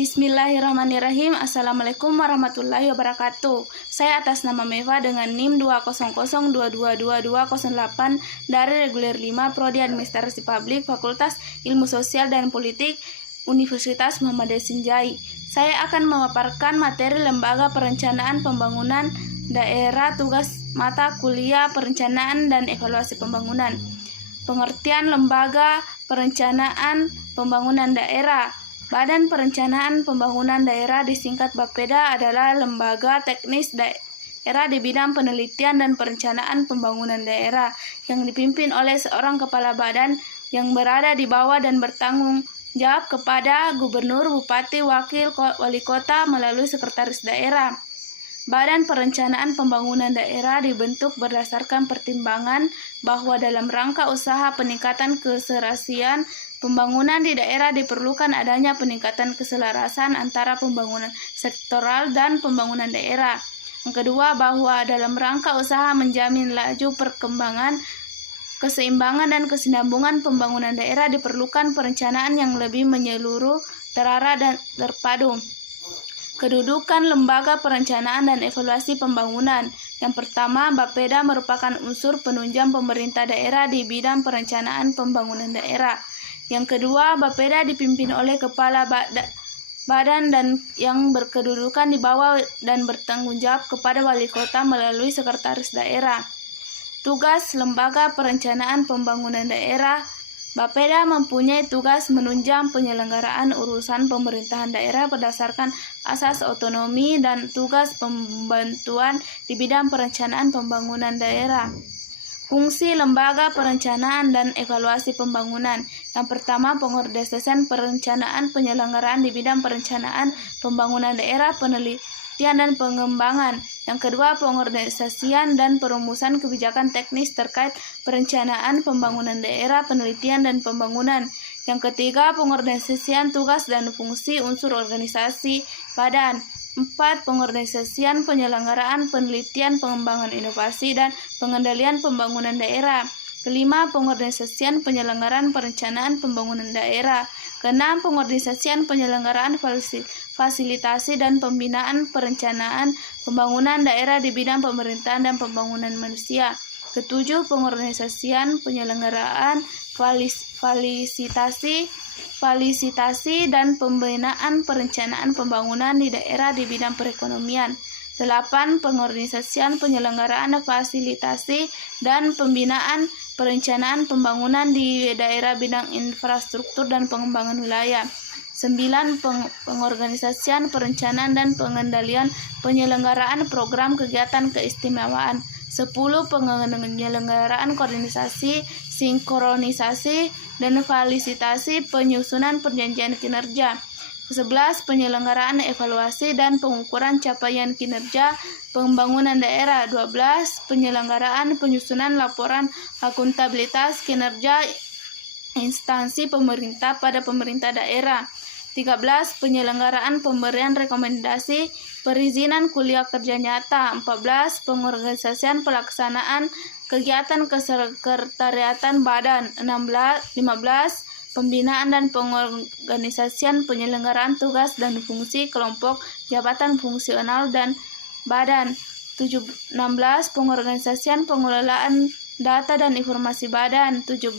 Bismillahirrahmanirrahim. Assalamualaikum warahmatullahi wabarakatuh. Saya atas nama Meva dengan NIM 200222208 dari Reguler 5 Prodi Administrasi Publik Fakultas Ilmu Sosial dan Politik Universitas Muhammadiyah Sinjai. Saya akan memaparkan materi Lembaga Perencanaan Pembangunan Daerah, tugas mata kuliah Perencanaan dan Evaluasi Pembangunan. Pengertian Lembaga Perencanaan Pembangunan Daerah. Badan Perencanaan Pembangunan Daerah disingkat Bapeda adalah lembaga teknis daerah di bidang penelitian dan perencanaan pembangunan daerah yang dipimpin oleh seorang kepala badan yang berada di bawah dan bertanggung jawab kepada gubernur, bupati, wakil, wali kota melalui sekretaris daerah. Badan Perencanaan Pembangunan Daerah dibentuk berdasarkan pertimbangan bahwa dalam rangka usaha peningkatan keserasian pembangunan di daerah diperlukan adanya peningkatan keselarasan antara pembangunan sektoral dan pembangunan daerah. Yang kedua, bahwa dalam rangka usaha menjamin laju perkembangan, keseimbangan dan kesinambungan pembangunan daerah diperlukan perencanaan yang lebih menyeluruh, terarah dan terpadu. Kedudukan Lembaga Perencanaan dan Evaluasi Pembangunan. Yang pertama, Bapeda merupakan unsur penunjang pemerintah daerah di bidang perencanaan pembangunan daerah. Yang kedua, Bapeda dipimpin oleh kepala badan dan yang berkedudukan di bawah dan bertanggung jawab kepada wali kota melalui sekretaris daerah. Tugas Lembaga Perencanaan Pembangunan Daerah. Bapeda mempunyai tugas menunjang penyelenggaraan urusan pemerintahan daerah berdasarkan asas otonomi dan tugas pembantuan di bidang perencanaan pembangunan daerah. Fungsi Lembaga Perencanaan dan Evaluasi Pembangunan. Yang pertama, pengorganisasian perencanaan penyelenggaraan di bidang perencanaan pembangunan daerah, penelitian dan pengembangan. Yang kedua, pengorganisasian dan perumusan kebijakan teknis terkait perencanaan pembangunan daerah, penelitian dan pembangunan. Yang ketiga, pengorganisasian tugas dan fungsi unsur organisasi badan. 4. Pengorganisasian penyelenggaraan penelitian, pengembangan inovasi dan pengendalian pembangunan daerah. Kelima, pengorganisasian penyelenggaraan perencanaan pembangunan daerah. Keenam, pengorganisasian penyelenggaraan fasilitasi dan pembinaan perencanaan pembangunan daerah di bidang pemerintahan dan pembangunan manusia. Ketujuh, pengorganisasian penyelenggaraan fasilitasi dan pembinaan perencanaan pembangunan di daerah di bidang perekonomian. 8. Pengorganisasian penyelenggaraan fasilitasi dan pembinaan perencanaan pembangunan di daerah bidang infrastruktur dan pengembangan wilayah. 9. Pengorganisasian perencanaan dan pengendalian penyelenggaraan program kegiatan keistimewaan. 10. Penyelenggaraan koordinasi, sinkronisasi, dan fasilitasi penyusunan perjanjian kinerja. 11. Penyelenggaraan evaluasi dan pengukuran capaian kinerja pembangunan daerah. 12. Penyelenggaraan penyusunan laporan akuntabilitas kinerja instansi pemerintah pada pemerintah daerah. 13. Penyelenggaraan pemberian rekomendasi perizinan kuliah kerja nyata. 14. Pengorganisasian pelaksanaan kegiatan kesekretariatan badan. 15. Pembinaan dan pengorganisasian penyelenggaraan tugas dan fungsi kelompok jabatan fungsional dan badan. 16. Pengorganisasian pengelolaan data dan informasi badan. 17.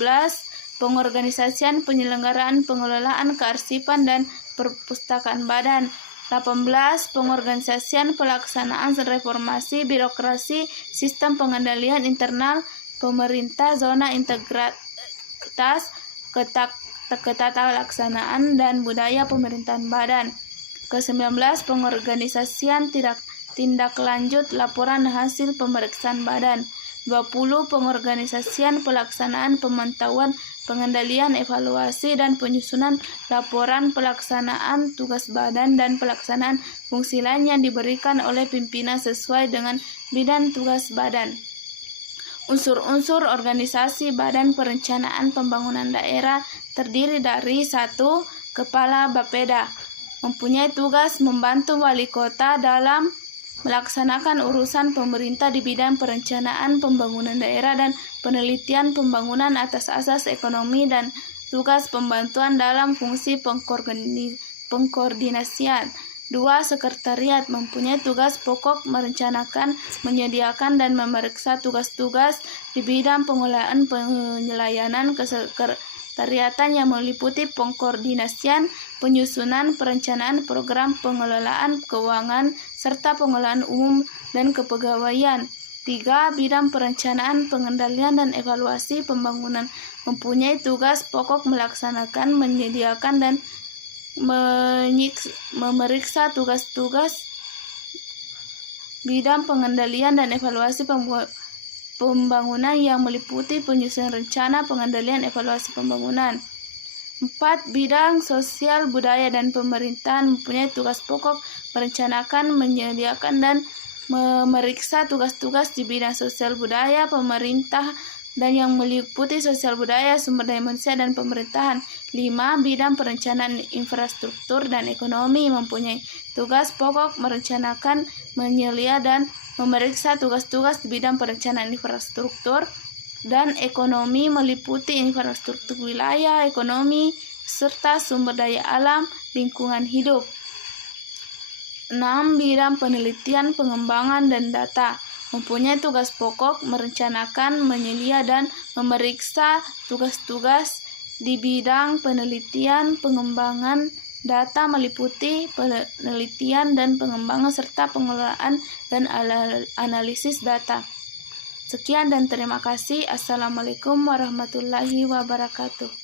Pengorganisasian penyelenggaraan pengelolaan kearsipan dan perpustakaan badan. 18. Pengorganisasian pelaksanaan reformasi birokrasi sistem pengendalian internal pemerintah zona integritas ketatalaksanaan dan budaya pemerintahan badan. Ke-19. Pengorganisasian tindak lanjut laporan hasil pemeriksaan badan. 20. Pengorganisasian pelaksanaan pemantauan pengendalian evaluasi dan penyusunan laporan pelaksanaan tugas badan dan pelaksanaan fungsi lain yang diberikan oleh pimpinan sesuai dengan bidang tugas badan. Unsur-unsur organisasi Badan Perencanaan Pembangunan Daerah terdiri dari 1. Kepala Bapeda mempunyai tugas membantu wali kota dalam melaksanakan urusan pemerintah di bidang perencanaan pembangunan daerah dan penelitian pembangunan atas asas ekonomi dan tugas pembantuan dalam fungsi pengkoordinasian. 2. Sekretariat mempunyai tugas pokok merencanakan, menyediakan, dan memeriksa tugas-tugas di bidang pengelolaan penyelayanan kesekretariatan yang meliputi pengkoordinasian, penyusunan, perencanaan program, pengelolaan keuangan, serta pengelolaan umum dan kepegawaian. 3. Bidang perencanaan, pengendalian, dan evaluasi pembangunan mempunyai tugas pokok melaksanakan, menyediakan, dan memeriksa tugas-tugas bidang pengendalian dan evaluasi pembangunan yang meliputi penyusunan rencana, pengendalian, evaluasi pembangunan. 4. Bidang sosial, budaya, dan pemerintahan mempunyai tugas pokok merencanakan, menyediakan, dan memeriksa tugas-tugas di bidang sosial budaya, pemerintah, dan yang meliputi sosial budaya, sumber daya manusia, dan pemerintahan. 5. Bidang perencanaan infrastruktur dan ekonomi mempunyai tugas pokok merencanakan, menyelia, dan memeriksa tugas-tugas di bidang perencanaan infrastruktur dan ekonomi meliputi infrastruktur wilayah, ekonomi, serta sumber daya alam, lingkungan hidup. 6. Bidang penelitian, pengembangan, dan data mempunyai tugas pokok merencanakan, menyelia, dan memeriksa tugas-tugas di bidang penelitian, pengembangan, data meliputi penelitian dan pengembangan serta pengelolaan dan analisis data. Sekian dan terima kasih. Assalamualaikum warahmatullahi wabarakatuh.